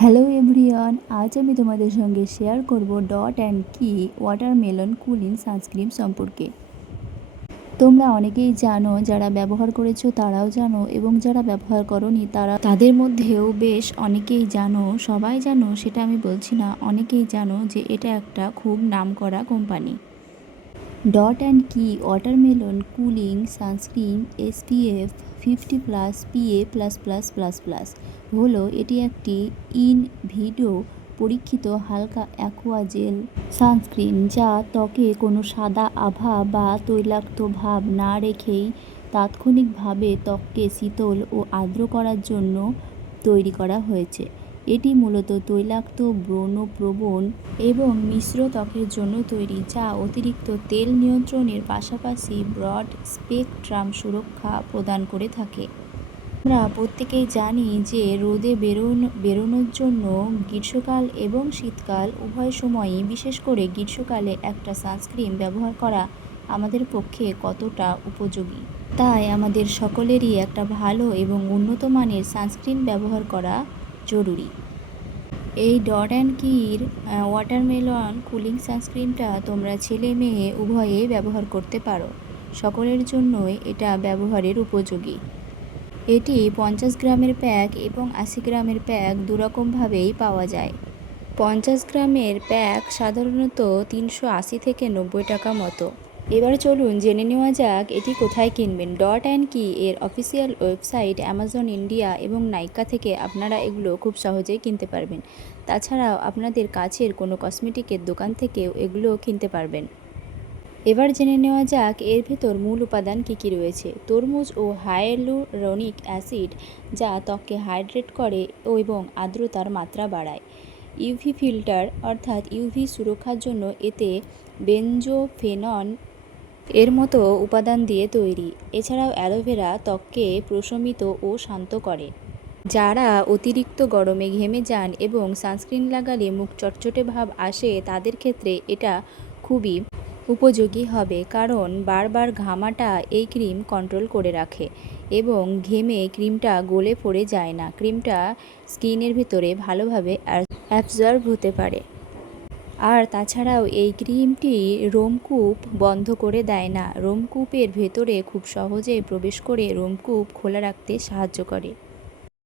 Hello everyone, আজ আমি তোমাদের সঙ্গে শেয়ার করব ডট অ্যান্ড কি ওয়াটারমেলন কুলিং সানস্ক্রিন সম্পর্কে। তোমরা অনেকেই জানো, যারা ব্যবহার করেছো তারাও জানো, এবং যারা ব্যবহার করোনি তাদের মধ্যেও বেশ অনেকেই জানো, সবাই জানো সেটা আমি বলছি না, অনেকেই জানো যে এটা একটা খুব নামকরা কোম্পানি। ডট অ্যান্ড কি watermelon cooling sunscreen SPF 50+ PA++++ হলো এটি একটি ইন ভিডো পরীক্ষিত হালকা অ্যাকোয়া জেল সানস্ক্রিন, যা ত্বকে কোনো সাদা আভা বা তৈলাক্ত ভাব না রেখেই তাৎক্ষণিকভাবে ত্বককে শীতল ও আর্দ্র করার জন্য তৈরি করা হয়েছে। এটি মূলত তৈলাক্ত, ব্রণপ্রবণ এবং মিশ্র ত্বকের জন্য তৈরি, যা অতিরিক্ত তেল নিয়ন্ত্রণের পাশাপাশি ব্রড স্পেকট্রাম সুরক্ষা প্রদান করে থাকে। আমরা প্রত্যেকেই জানি যে রোদে বেরোনোর জন্য গ্রীষ্মকাল এবং শীতকাল উভয় সময়ই, বিশেষ করে গ্রীষ্মকালে একটা সানস্ক্রিন ব্যবহার করা আমাদের পক্ষে কতটা উপযোগী। তাই আমাদের সকলেরই একটা ভালো এবং উন্নত মানের সানস্ক্রিন ব্যবহার করা জরুরি। এই ডট অ্যান্ড কির ওয়াটারমেলন কুলিং সানস্ক্রিনটা তোমরা ছেলে মেয়ে উভয়ে ব্যবহার করতে পারো। সকলের জন্যই এটা ব্যবহারের উপযোগী। এটি 50 গ্রামের প্যাক এবং 80 গ্রামের প্যাক দুরকমভাবেই পাওয়া যায়। 50 গ্রামের প্যাক সাধারণত 380 থেকে 90 টাকা মতো। এবার চলুন জেনে নেওয়া যাক এটি কোথায় কিনবেন। ডট অ্যান্ড কি এর অফিসিয়াল ওয়েবসাইট অ্যামাজন ইন্ডিয়া এবং নাইকা থেকে আপনারা এগুলো খুব সহজেই কিনতে পারবেন। তাছাড়াও আপনাদের কাছের কোনো কসমেটিকের দোকান থেকেও এগুলো কিনতে পারবেন। এবার জেনে নেওয়া যাক এর ভেতর মূল উপাদান কী কী রয়েছে। তরমুজ ও হায়ালুরনিক অ্যাসিড, যা ত্বককে হাইড্রেট করে এবং আর্দ্রতার মাত্রা বাড়ায়। ইউভি ফিল্টার অর্থাৎ ইউভি সুরক্ষার জন্য এতে বেনজোফেনন এর মতো উপাদান দিয়ে তৈরি। এছাড়াও অ্যালোভেরা ত্বককে প্রশমিত ও শান্ত করে। যারা অতিরিক্ত গরমে ঘেমে যান এবং সানস্ক্রিন লাগালে মুখ চটচটে ভাব আসে, তাদের ক্ষেত্রে এটা খুবই উপযোগী হবে, কারণ বারবার ঘামাটা এই ক্রিম কন্ট্রোল করে রাখে এবং ঘেমে ক্রিমটা গলে পড়ে যায় না। ক্রিমটা স্কিনের ভিতরে ভালোভাবে অ্যাবজর্ব হতে পারে। আর তাছাড়াও এই ক্রিমটি রোমকূপ বন্ধ করে দেয় না, রোমকূপের ভেতরে খুব সহজে প্রবেশ করে রোমকূপ খোলা রাখতে সাহায্য করে।